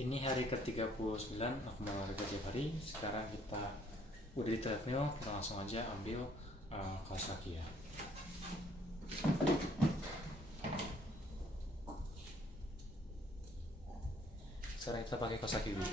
Ini hari ke-39, aku mau olahraga tiap hari. Sekarang kita udah di treadmill, kita langsung aja ambil kaos kaki ya. Sekarang kita pakai kaos kaki dulu.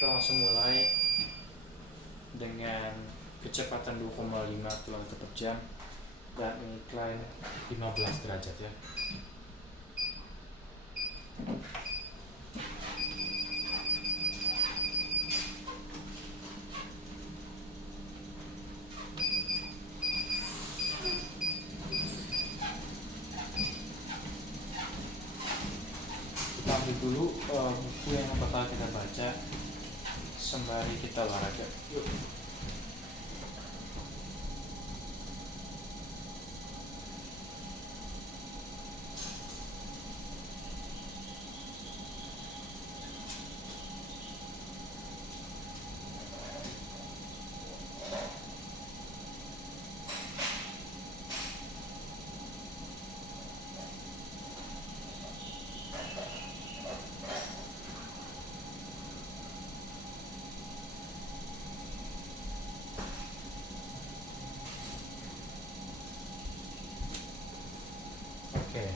Kita langsung mulai dengan kecepatan 2,5 km per jam dan incline 15 derajat ya. Kita ambil dulu buku yang bakal kita baca sembari kita olahraga. Yuk. Oke.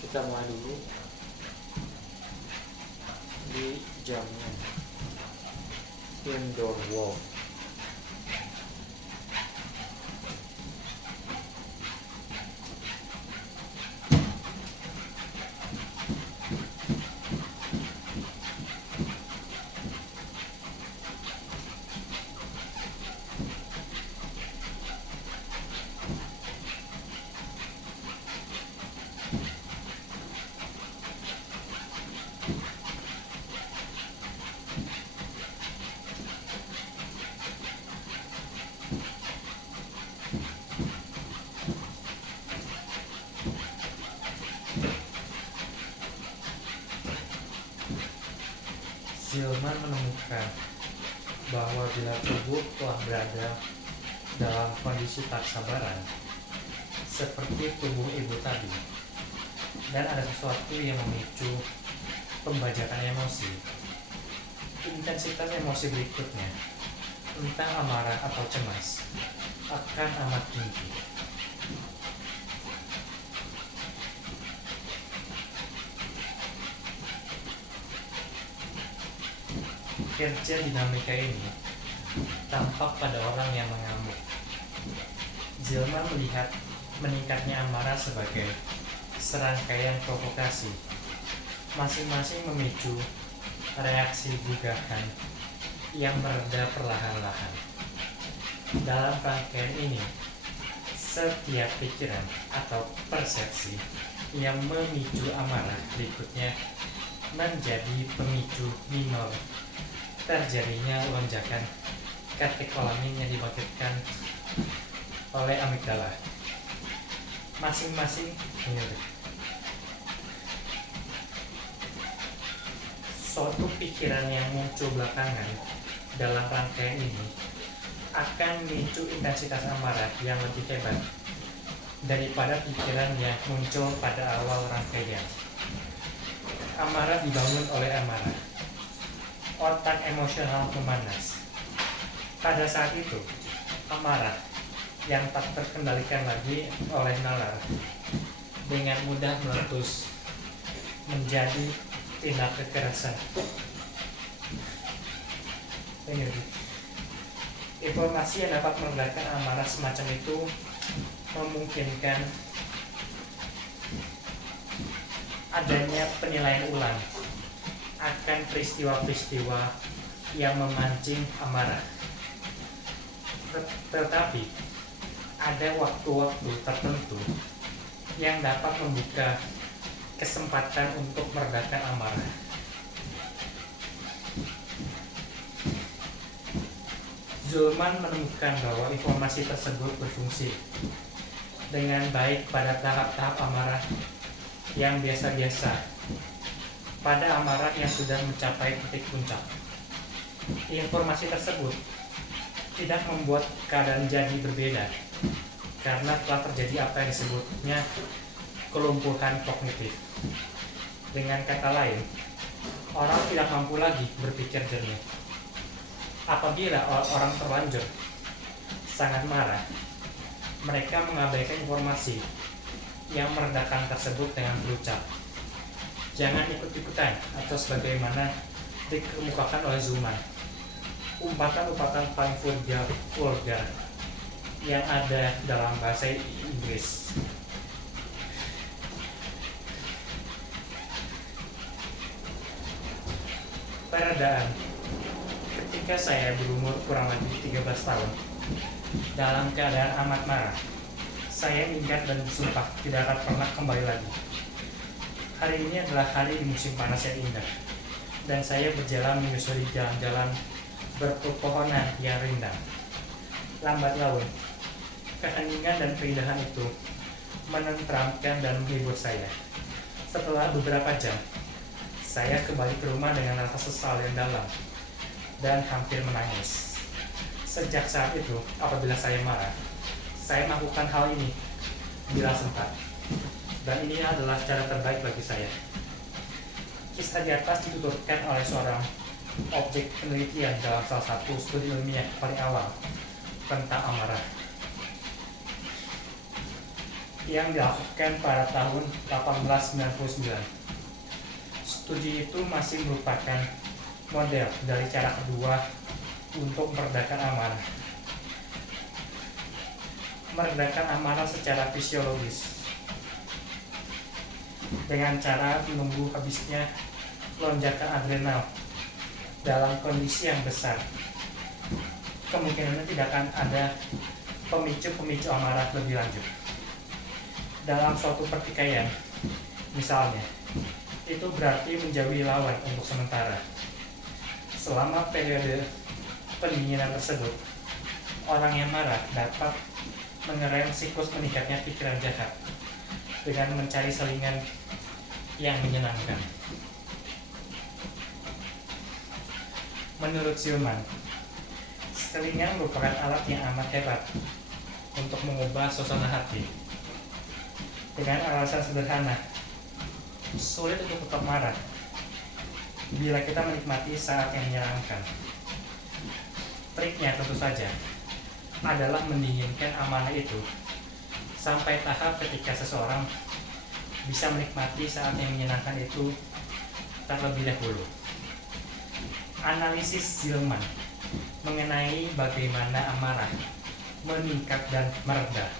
Kita mulai dulu di jamnya indoor walk. Zielman menemukan bahwa bila tubuh telah berada dalam kondisi tak sabaran, seperti tubuh ibu tadi, dan ada sesuatu yang memicu pembajakan emosi, intensitas emosi berikutnya, entah amarah atau cemas, akan amat tinggi. Kerja dinamika ini tampak pada orang yang mengamuk. Zielman melihat meningkatnya amarah sebagai serangkaian provokasi, masing-masing memicu reaksi gugahan yang mereda perlahan-lahan. Dalam rangkaian ini, setiap pikiran atau persepsi yang memicu amarah berikutnya menjadi pemicu minor terjadinya lonjakan katekolamin yang dibangkitkan oleh amigdala. Masing-masing suatu pikiran yang muncul belakangan dalam rangkaian ini akan memicu intensitas amarah yang lebih hebat daripada pikiran yang muncul pada awal rangkaian. Amarah dibangun oleh amarah. Otak emosional memanas. Pada saat itu, amarah yang tak terkendalikan lagi oleh nalar dengan mudah meletus menjadi tindak kekerasan. Informasi yang dapat meredakan amarah semacam itu memungkinkan adanya penilaian ulang akan peristiwa-peristiwa yang memancing amarah. Tetapi ada waktu-waktu tertentu yang dapat membuka kesempatan untuk meredakan amarah. Zulman menemukan bahwa informasi tersebut berfungsi dengan baik pada tahap-tahap amarah yang biasa-biasa, pada amarah yang sudah mencapai titik puncak. Informasi tersebut tidak membuat keadaan jadi berbeda karena telah terjadi apa yang disebutnya kelumpuhan kognitif. Dengan kata lain, orang tidak mampu lagi berpikir jernih. Apabila orang terlanjur sangat marah, mereka mengabaikan informasi yang meredakan tersebut dengan berucap, "Jangan ikut-ikutan," atau sebagaimana dikemukakan oleh Zulman, umpatan-umpatan paling vulgar yang ada dalam bahasa Inggris. Peredaan. Ketika saya berumur kurang lebih 13 tahun, dalam keadaan amat marah, saya minggat dan bersumpah tidak akan pernah kembali lagi. Hari ini adalah hari di musim panas yang indah, dan saya berjalan menyusuri jalan-jalan berpepohonan yang rindang. Lambat laun, keheningan dan keindahan itu menenteramkan dan menghibur saya. Setelah beberapa jam, saya kembali ke rumah dengan rasa sesal yang dalam dan hampir menangis. Sejak saat itu, apabila saya marah, saya melakukan hal ini bila sempat, dan ini adalah cara terbaik bagi saya. Kisah di atas dituturkan oleh seorang objek penelitian dalam salah satu studi ilmiah paling awal tentang amarah yang dilakukan pada tahun 1899. Studi itu masih merupakan model dari cara kedua untuk meredakan amarah. Meredakan amarah secara fisiologis dengan cara menunggu habisnya lonjakan adrenal dalam kondisi yang besar. Kemungkinannya tidak akan ada pemicu-pemicu amarah lebih lanjut. Dalam suatu pertikaian, misalnya, itu berarti menjauhi lawan untuk sementara. Selama periode pendinginan tersebut, orang yang marah dapat mengerem siklus meningkatnya pikiran jahat dengan mencari selingan yang menyenangkan. Menurut Zulman, selingan merupakan alat yang amat hebat untuk mengubah suasana hati. Dengan alasan sederhana, sulit untuk tetap marah bila kita menikmati saat yang menyenangkan. Triknya tentu saja adalah mendinginkan amarah itu sampai tahap ketika seseorang bisa menikmati saat yang menyenangkan itu terlebih dahulu. Analisis Zulman mengenai bagaimana amarah meningkat dan mereda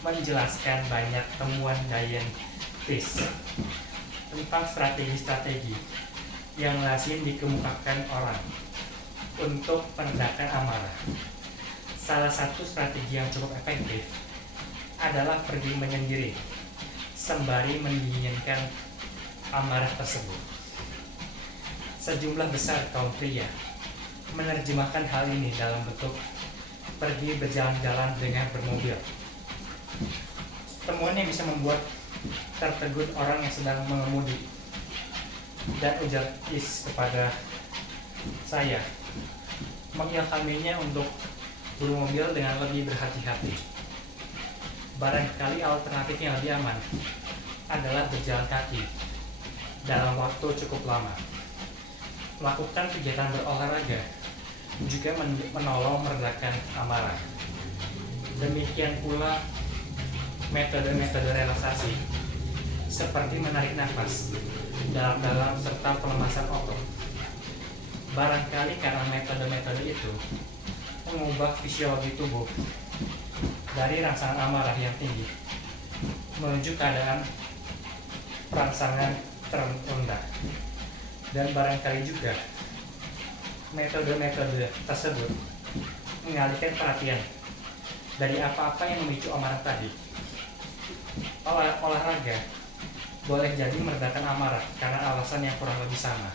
menjelaskan banyak temuan saintis tentang strategi-strategi yang lazim dikemukakan orang untuk meredakan amarah. Salah satu strategi yang cukup efektif adalah pergi menyendiri sembari mendinginkan amarah tersebut. Sejumlah besar kaum pria menerjemahkan hal ini dalam bentuk pergi berjalan-jalan dengan bermobil. Temuan yang bisa membuat tertegun orang yang sedang mengemudi, dan ujar Is kepada saya, mengilhaminya untuk bermobil dengan lebih berhati-hati. Barangkali alternatif yang lebih aman adalah berjalan kaki dalam waktu cukup lama. Melakukan kegiatan berolahraga juga menolong meredakan amarah. Demikian pula metode-metode relaksasi seperti menarik nafas dalam-dalam serta pelemasan otot. Barangkali karena metode-metode itu mengubah fisiologi tubuh dari rangsangan amarah yang tinggi menuju keadaan perangsangan terendah. Dan barangkali juga metode-metode tersebut mengalihkan perhatian dari apa-apa yang memicu amarah tadi. Olahraga boleh jadi meredakan amarah karena alasan yang kurang lebih sama.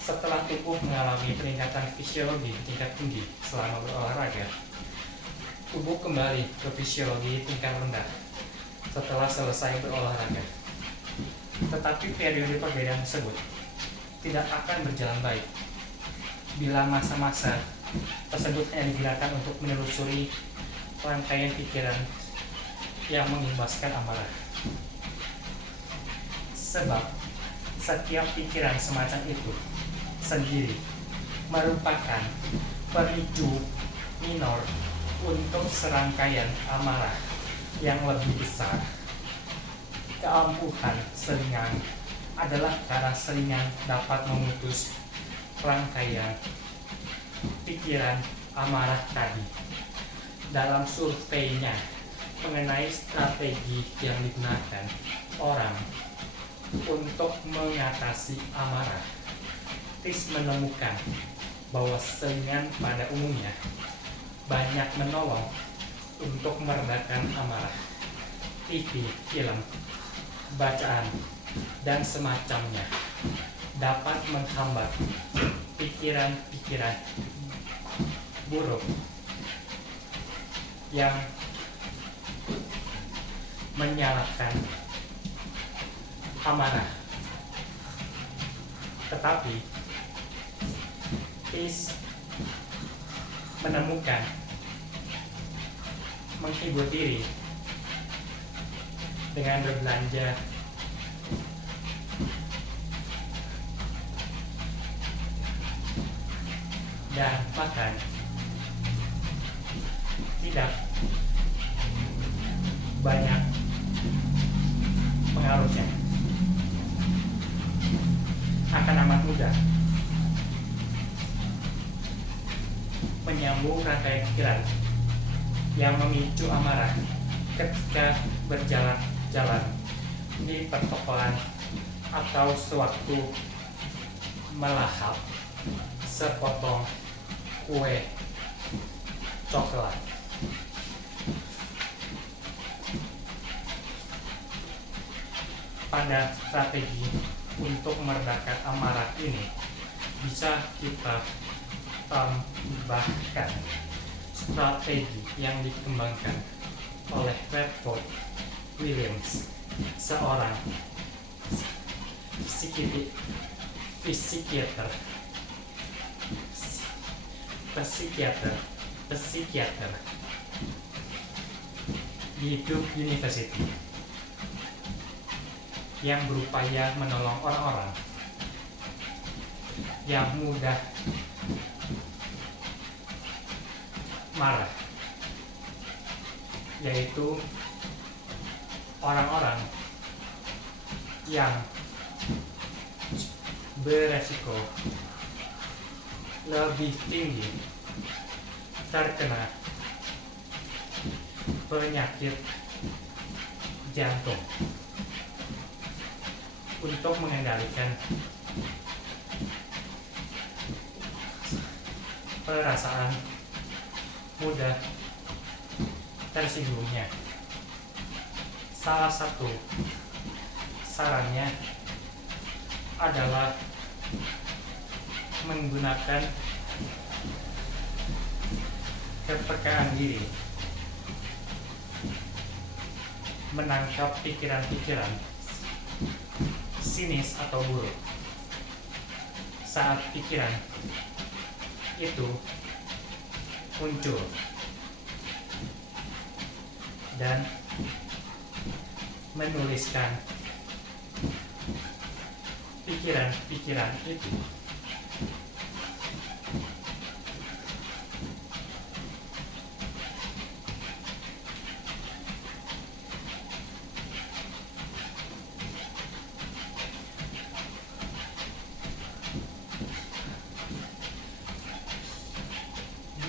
Setelah tubuh mengalami peningkatan fisiologi tingkat tinggi selama berolahraga, tubuh kembali ke fisiologi tingkat rendah setelah selesai berolahraga. Tetapi periode perbedaan tersebut tidak akan berjalan baik bila masa-masa tersebut hanya digunakan untuk menelusuri rangkaian pikiran yang mengimbaskan amarah. Sebab setiap pikiran semacam itu sendiri merupakan pemicu minor untuk serangkaian amarah yang lebih besar. Keampuhan selingan adalah karena selingan dapat memutus rangkaian pikiran amarah tadi. Dalam surveinya mengenai strategi yang digunakan orang untuk mengatasi amarah, TIS menemukan bahwa selingan pada umumnya banyak menolong untuk meredakan amarah. TV, film, bacaan, dan semacamnya dapat menghambat pikiran-pikiran buruk yang menyalahkan amarah. Tetapi TIS menemukan menghibur diri dengan berbelanja dan makan tidak banyak pengaruhnya, akan amat mudah menyambung rantai pikiran yang memicu amarah ketika berjalan-jalan di pertokoan atau sewaktu melahap sepotong kue coklat. Pada strategi untuk meredakan amarah ini bisa kita tambahkan strategi yang dikembangkan oleh Redford Williams, seorang psikiater di Duke University, yang berupaya menolong orang-orang yang mudah marah, yaitu orang-orang yang beresiko lebih tinggi terkena penyakit jantung. Untuk mengendalikan perasaan mudah tersinggungnya, salah satu sarannya adalah menggunakan kepekaan diri, menangkap pikiran-pikiran sinis atau buruk. Saat pikiran itu muncul dan menuliskan pikiran-pikiran itu.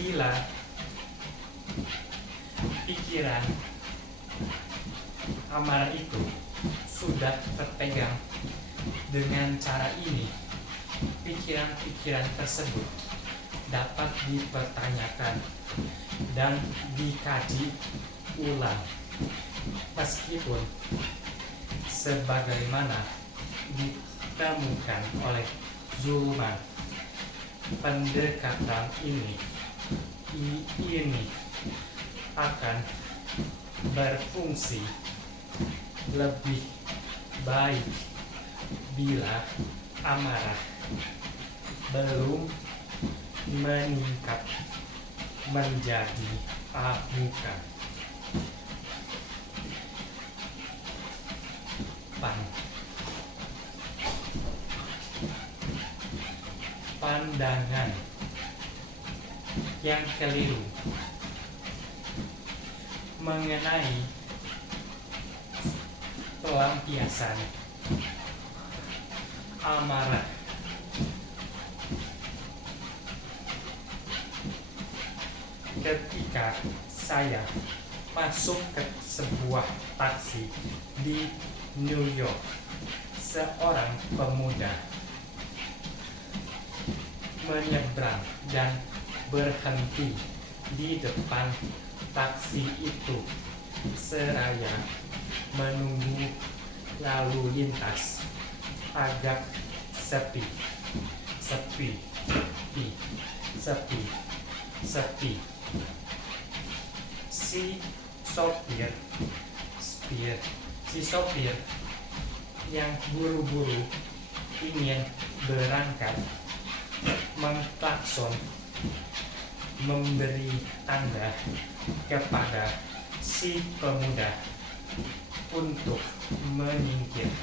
Bila pikiran amarah itu sudah terpegang dengan cara ini, pikiran-pikiran tersebut dapat dipertanyakan dan dikaji ulang, meskipun sebagaimana ditemukan oleh Zulman, pendekatan ini akan berfungsi lebih baik bila amarah belum meningkat menjadi amukan. Pandangan yang keliru mengenai pelampiasan amarah ketika saya masuk ke sebuah taksi di New York. Seorang pemuda menyeberang dan berhenti di depan taksi itu seraya menunggu lalu lintas agak sepi. Si sopir yang buru-buru ingin berangkat mengklakson memberi tanda kepada si pemuda untuk menyingkir.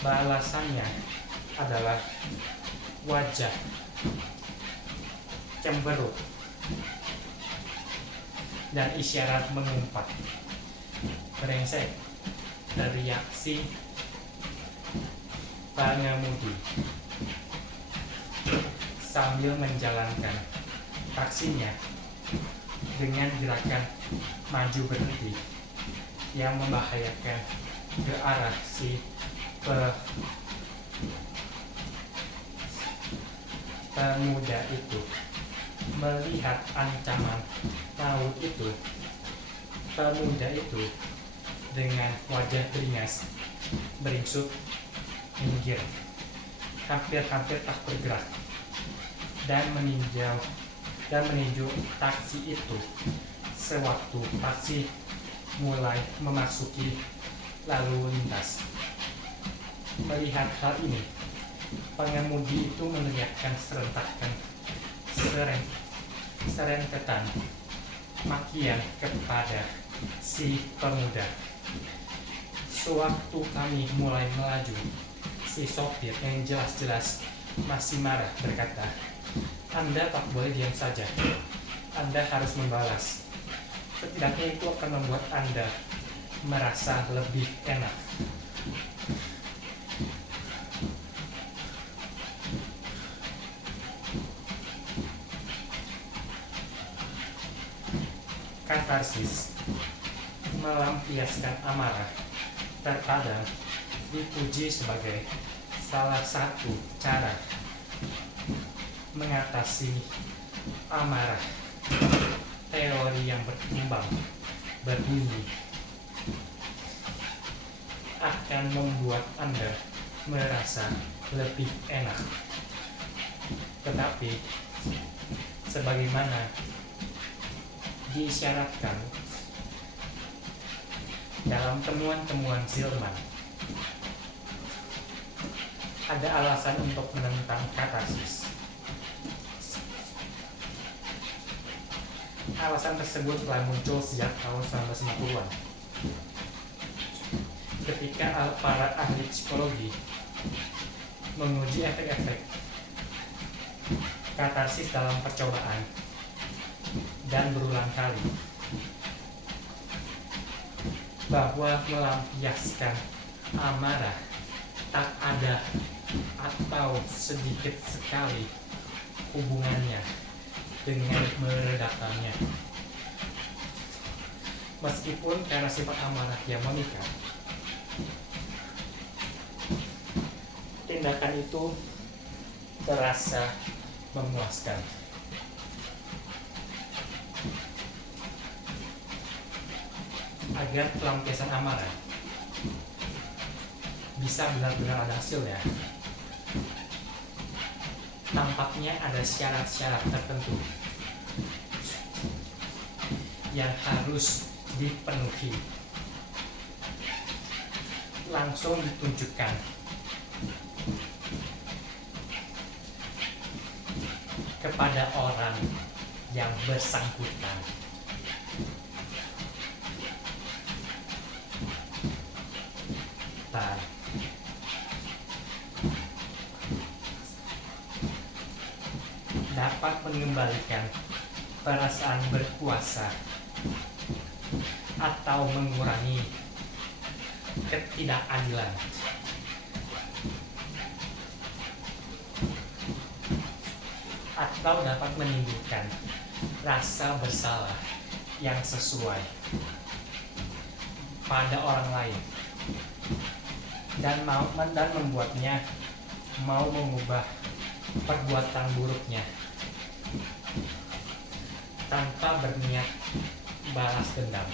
Balasannya adalah wajah cemberut dan isyarat mengumpat. Brengsek, teriak si pengemudi sambil menjalankan taksinya dengan gerakan maju berhenti yang membahayakan ke arah si pemuda itu. Melihat ancaman maut itu, pemuda itu dengan wajah beringas beringsut minggir, hampir tak bergerak, dan meninjau taksi itu. Sewaktu taksi mulai memasuki lalu lintas. Melihat hal ini, pengemudi itu meneriakkan serentetan makian kepada si pemuda. Sewaktu kami mulai melaju, si sopir yang jelas-jelas masih marah berkata, "Anda tak boleh diam saja. Anda harus membalas. Setidaknya itu akan membuat Anda merasa lebih enak." Katarsis melampiaskan amarah terkadang dipuji sebagai salah satu cara mengatasi amarah. Teori yang berkembang berbunyi akan membuat Anda merasa lebih enak. Tetapi sebagaimana disyaratkan dalam temuan-temuan Zulman, ada alasan untuk menentang katarsis. Alasan tersebut telah muncul sejak tahun 1950-an ketika para ahli psikologi menguji efek-efek katarsis dalam percobaan dan berulang kali bahwa melampiaskan amarah tak ada atau sedikit sekali hubungannya dengan meredakannya. Meskipun karena sifat amarah yang memikat, tindakan itu terasa memuaskan. Agar pelampiasan amarah bisa benar-benar ada hasilnya, tampaknya ada syarat-syarat tertentu yang harus dipenuhi. Langsung ditunjukkan kepada orang yang bersangkutan. Dapat mengembalikan perasaan berkuasa atau mengurangi ketidakadilan, atau dapat menimbulkan rasa bersalah yang sesuai pada orang lain dan membuatnya mau mengubah perbuatan buruknya tanpa berniat balas dendam.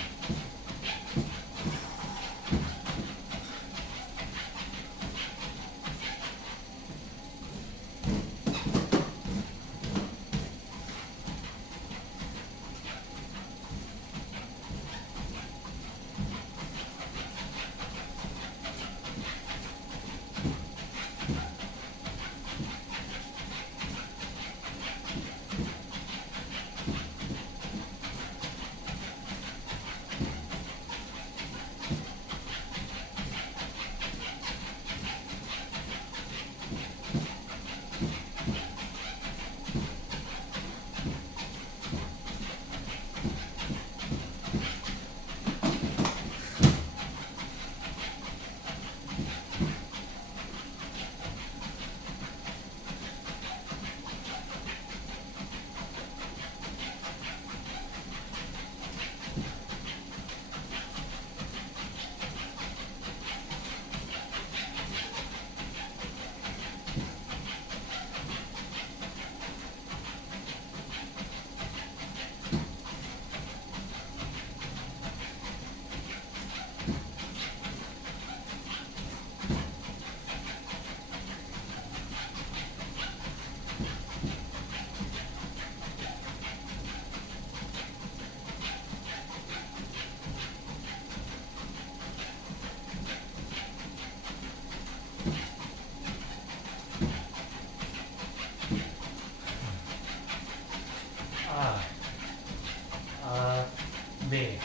B,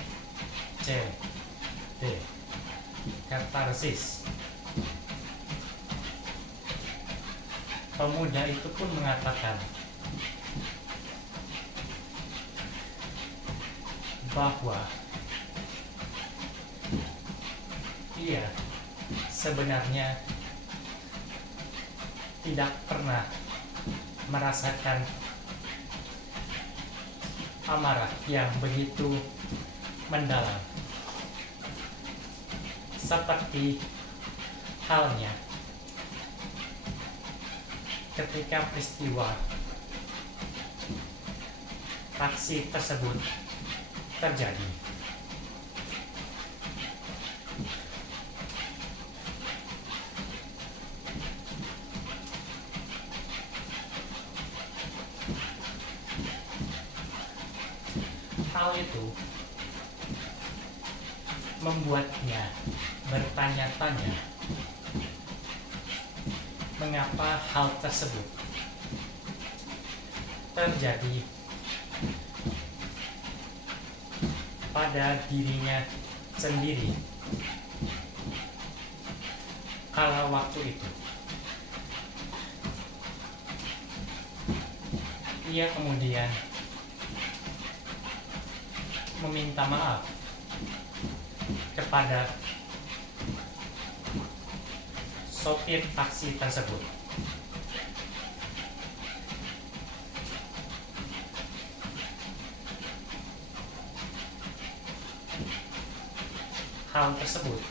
C, D. Katarsis. Pemuda itu pun mengatakan bahwa ia sebenarnya tidak pernah merasakan amarah yang begitu mendalam, seperti halnya ketika peristiwa aksi tersebut terjadi. Hal itu membuatnya bertanya-tanya mengapa hal tersebut terjadi pada dirinya sendiri kala waktu itu. Ia kemudian meminta maaf kepada sopir taksi tersebut. Hal tersebut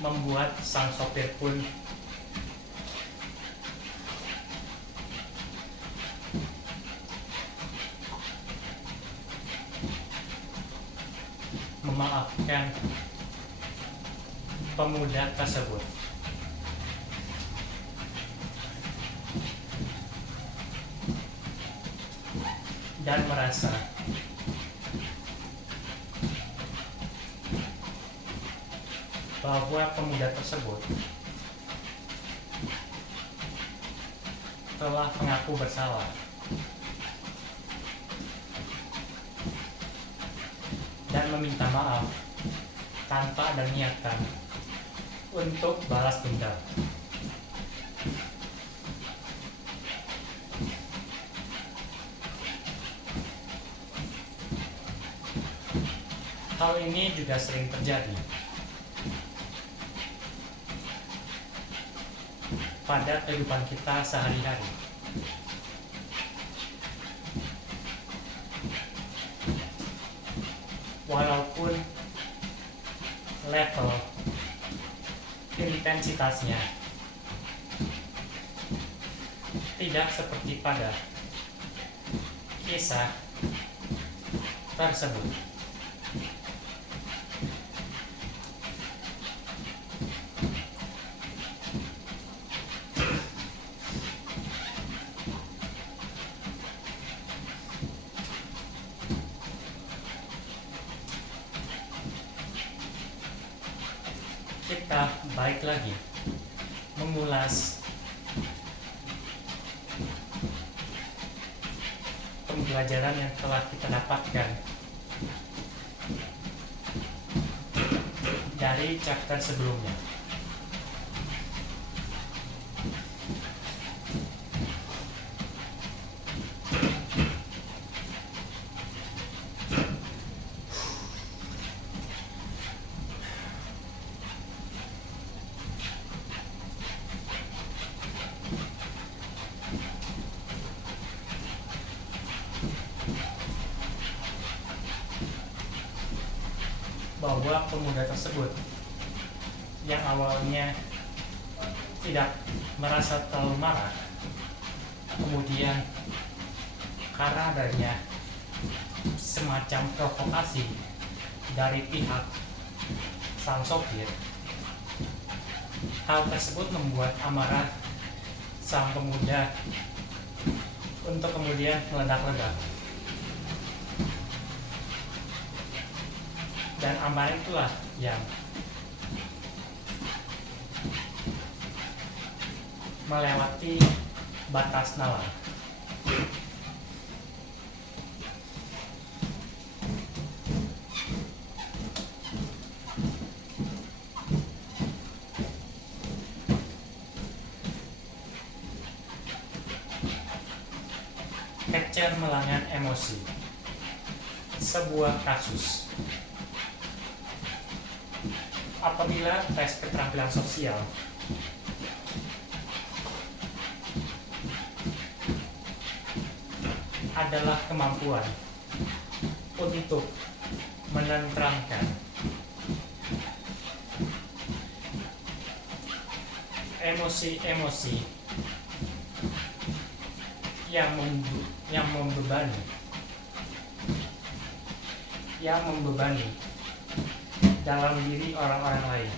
membuat sang sopir pun memaafkan pemuda tersebut. Dan merasa bahwa pemuda tersebut telah mengaku bersalah dan meminta maaf tanpa ada niatan untuk balas dendam. Hal ini juga sering terjadi pada kehidupan kita sehari-hari. Walaupun level intensitasnya tidak seperti pada kisah tersebut. Kita balik lagi mengulas pembelajaran yang telah kita dapatkan dari chapter sebelumnya. Bahwa pemuda tersebut yang awalnya tidak merasa terlalu marah, kemudian karena adanya semacam provokasi dari pihak sang sopir, hal tersebut membuat amarah sang pemuda untuk kemudian meledak-ledak. Dan amarah itulah yang melewati batas nalar. Kecermelangan emosi. Sebuah kasus. Apabila tes keterampilan sosial adalah kemampuan untuk menenteramkan emosi-emosi yang membebani dalam diri orang-orang lain.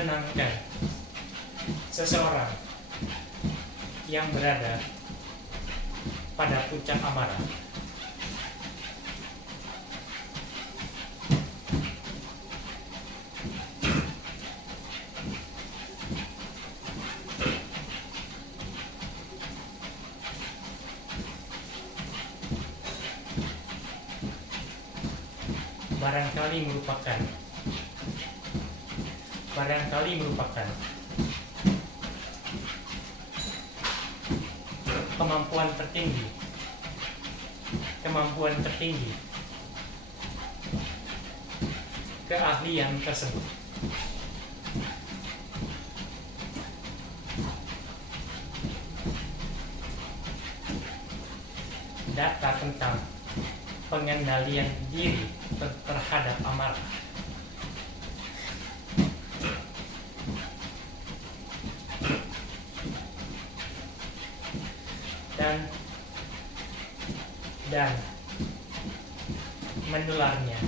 menenangkan seseorang yang berada pada puncak amarah. Barangkali merupakan kemampuan tertinggi keahlian tersebut. Data tentang pengendalian diri terhadap amarah. Dan menularnya.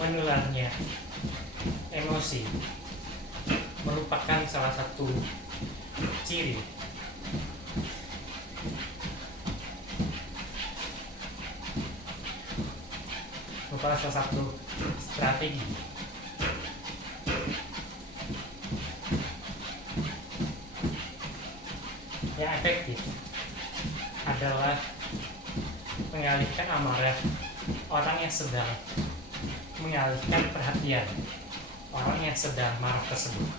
Menularnya emosi merupakan salah satu ciri salah satu strategi yang efektif adalah mengalihkan amarah mengalihkan perhatian orang yang sedang marah tersebut.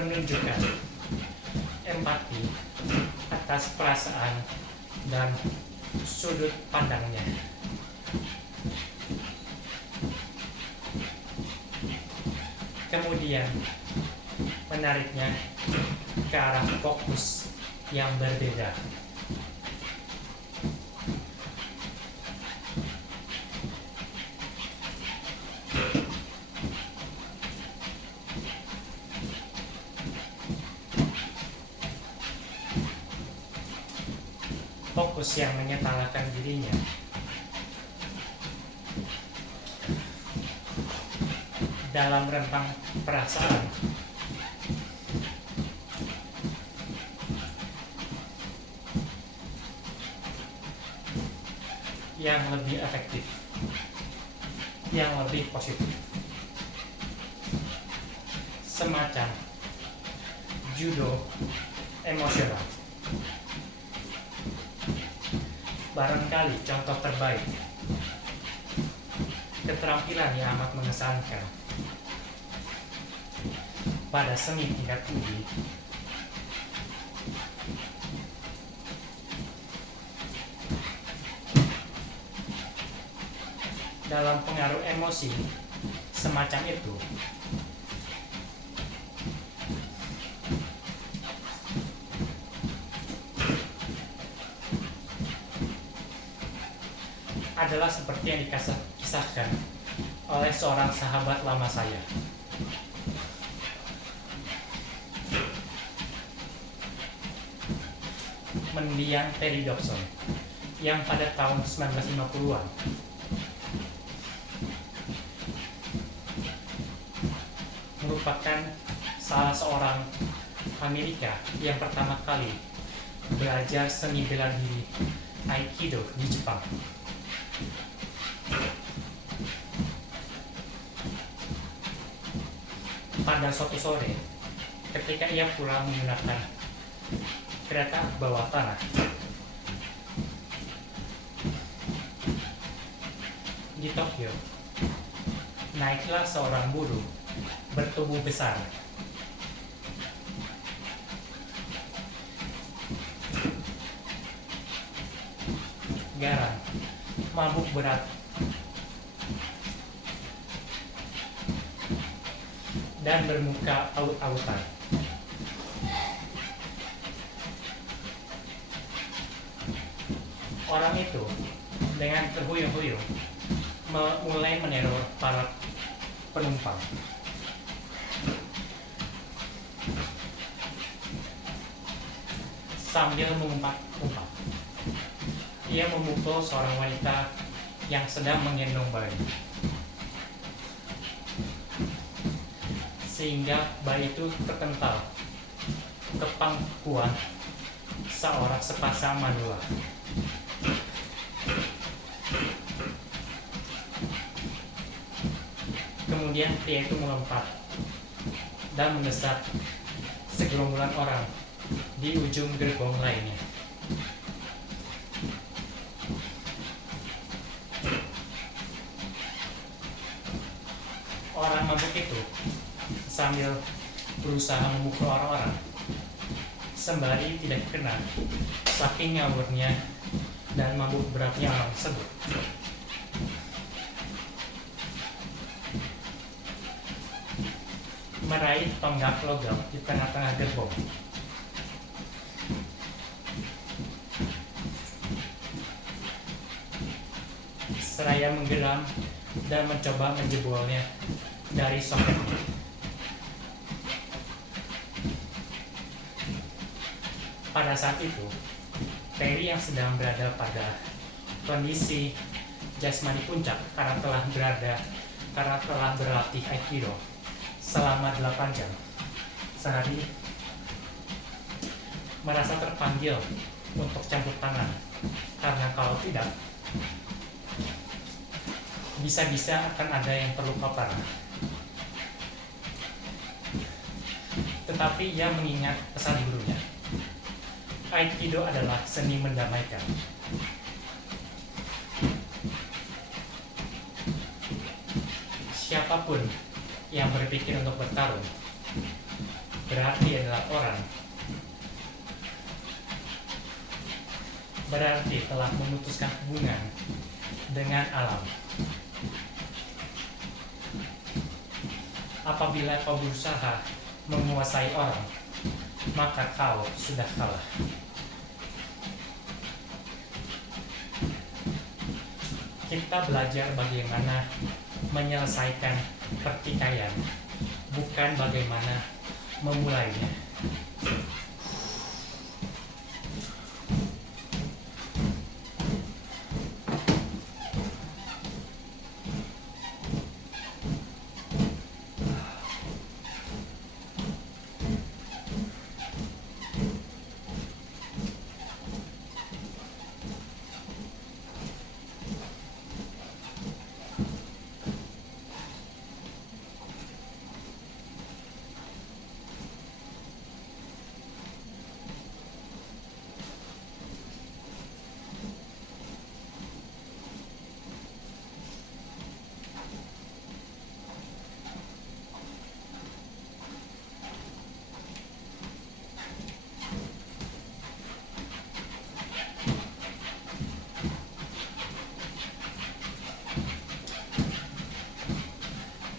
Menunjukkan empati atas perasaan dan sudut pandangnya. Kemudian menariknya ke arah fokus yang berbeda. Fokus yang menyetarakan dirinya dalam rentang perasaan yang lebih efektif, yang lebih positif, semacam judo emosional. Barangkali contoh terbaik keterampilan yang amat mengesankan pada seni tingkat tinggi dalam pengaruh emosi semacam itu adalah seperti yang dikisahkan oleh seorang sahabat lama saya. Mendiang Terry Dobson yang pada tahun 1950-an merupakan salah seorang Amerika yang pertama kali belajar seni bela diri Aikido di Jepang. Pada suatu sore, ketika ia pulang menggunakan kereta bawah tanah, di Tokyo, naiklah seorang buruh bertubuh besar. garang, mabuk berat, dan bermuka aut-autan. Orang itu dengan terhuyung-huyung mulai meneror para penumpang. Sambil mengumpat-umpat, ia memukul seorang wanita yang sedang menggendong bayi, sehingga bayi itu terpental ke pangkuan sepasang manula. Kemudian pria itu melompat dan mendesak segerombolan orang di ujung gerbong lainnya. Orang mabuk itu sambil berusaha memukul orang-orang sembari tidak kena saking ngawurnya dan mabuk beratnya orang tersebut. Meraih tonggak logam di tengah-tengah gerbong. Seraya menggeram dan mencoba menjebolnya dari soketnya. Pada saat itu, Perry yang sedang berada pada kondisi jasmani puncak karena telah berlatih Aikido selama 8 jam sehari, merasa terpanggil untuk campur tangan, karena kalau tidak, bisa-bisa akan ada yang terluka parah. Tetapi ia mengingat pesan gurunya, Aikido adalah seni mendamaikan. Siapapun yang berpikir untuk bertarung berarti telah memutuskan hubungan dengan alam. Apabila kau berusaha menguasai orang, maka kau sudah kalah. Kita belajar bagaimana menyelesaikan pertikaian, bukan bagaimana memulainya.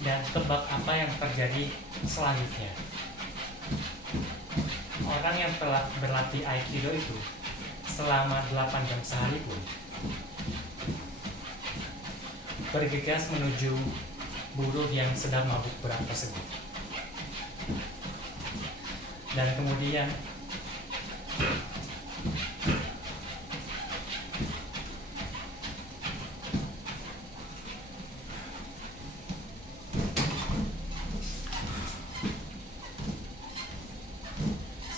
Dan tebak apa yang terjadi selanjutnya. Orang yang telah berlatih Aikido itu selama 8 jam sehari pun bergegas menuju buruh yang sedang mabuk berat tersebut. Dan kemudian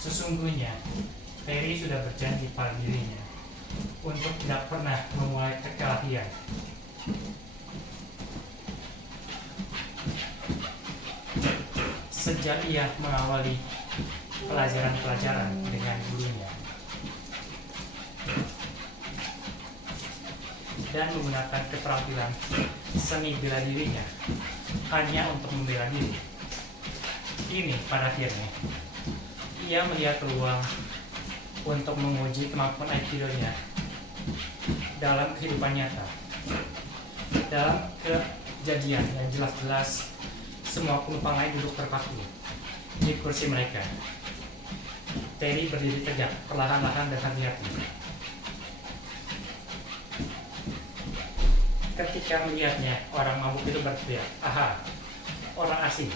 sesungguhnya Perry sudah berjanji pada dirinya untuk tidak pernah memulai perkelahian. Sejak ia mengawali pelajaran-pelajaran dengan gurunya dan menggunakan keterampilan seni bela dirinya hanya untuk membela diri. Ini pada akhirnya ia melihat peluang untuk menguji kemampuan Aikido-nya dalam kehidupan nyata. Dalam kejadian yang jelas-jelas semua penumpang lain duduk terpaku di kursi mereka. Terry berdiri tegak, perlahan-lahan dan hati-hati. Ketika melihatnya, orang mabuk itu berteriak, "Aha, orang asing.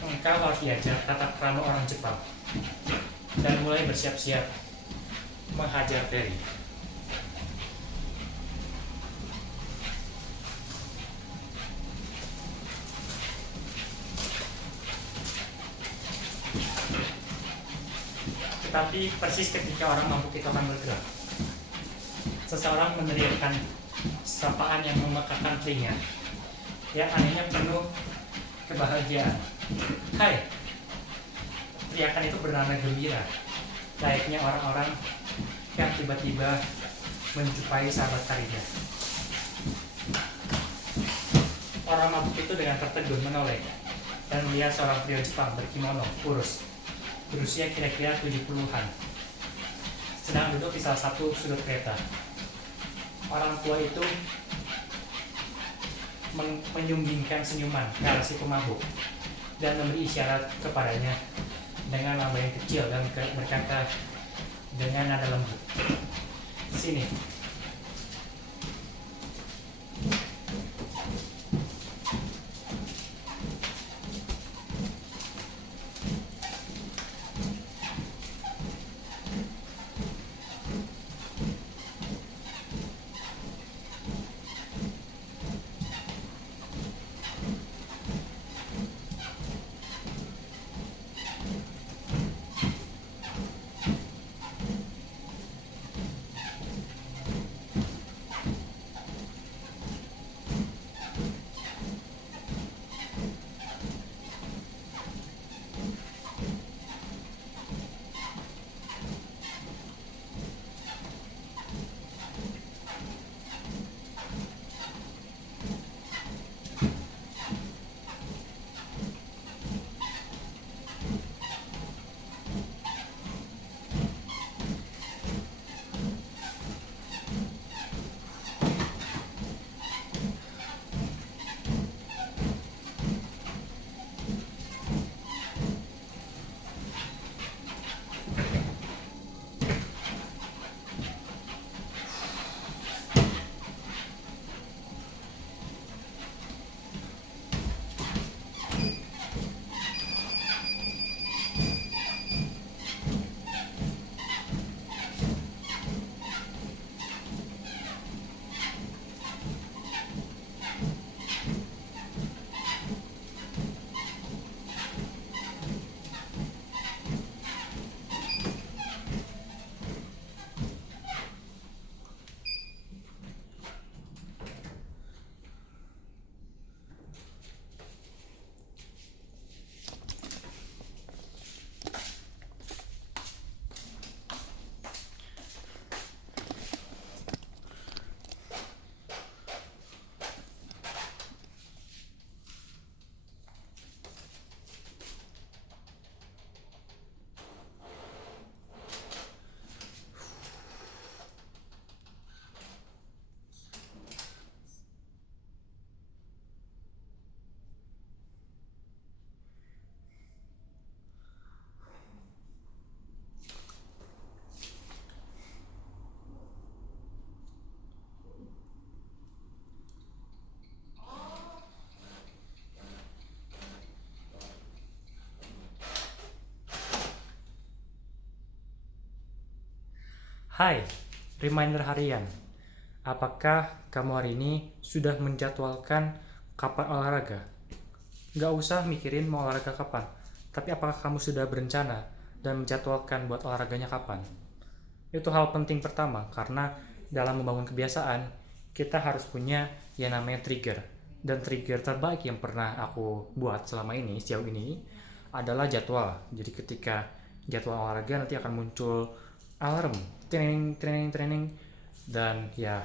Engkau harus diajar tata krama orang Jepang." Dan mulai bersiap-siap menghajar Terry. Tetapi persis ketika orang mabuk itu akan bergerak, seseorang meneriakkan sapaan yang memekakan telinga, yang anehnya penuh kebahagiaan. "Hai!" Teriakan itu bernada gembira, layaknya orang-orang yang tiba-tiba menjumpai sahabat karibnya. Orang mabuk itu dengan tertegun menoleh dan melihat seorang pria Jepang berkimono, kurus, berusia kira-kira 70-an, sedang duduk di salah satu sudut kereta. Orang tua itu menyunggingkan senyuman ke arah si pemabuk dan memberi isyarat kepadanya dengan lambaian yang kecil dan berkata dengan nada lembut, "Sini." "Hai, reminder harian. Apakah kamu hari ini sudah menjadwalkan kapan olahraga? Gak usah mikirin mau olahraga kapan, tapi apakah kamu sudah berencana dan menjadwalkan buat olahraganya kapan?" Itu hal penting pertama, karena dalam membangun kebiasaan, kita harus punya yang namanya trigger. Dan trigger terbaik yang pernah aku buat selama ini, sejauh ini, adalah jadwal. Jadi ketika jadwal olahraga nanti akan muncul alarm, training, dan ya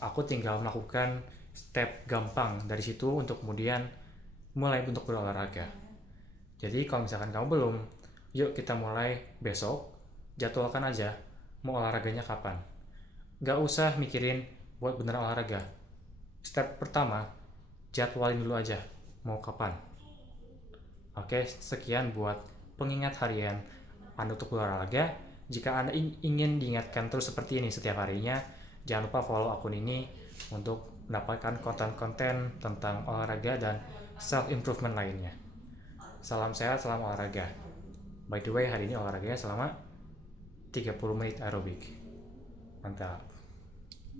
aku tinggal melakukan step gampang dari situ untuk kemudian mulai untuk berolahraga. Jadi kalau misalkan kamu belum, yuk kita mulai besok, jadwalkan aja mau olahraganya kapan. Gak usah mikirin buat bener olahraga. Step pertama, jadwalin dulu aja mau kapan. Oke, sekian buat pengingat harian Anda untuk berolahraga. Jika Anda ingin diingatkan terus seperti ini setiap harinya, jangan lupa follow akun ini untuk mendapatkan konten-konten tentang olahraga dan self-improvement lainnya. Salam sehat, salam olahraga. By the way, hari ini olahraganya selama 30 menit aerobik. Mantap.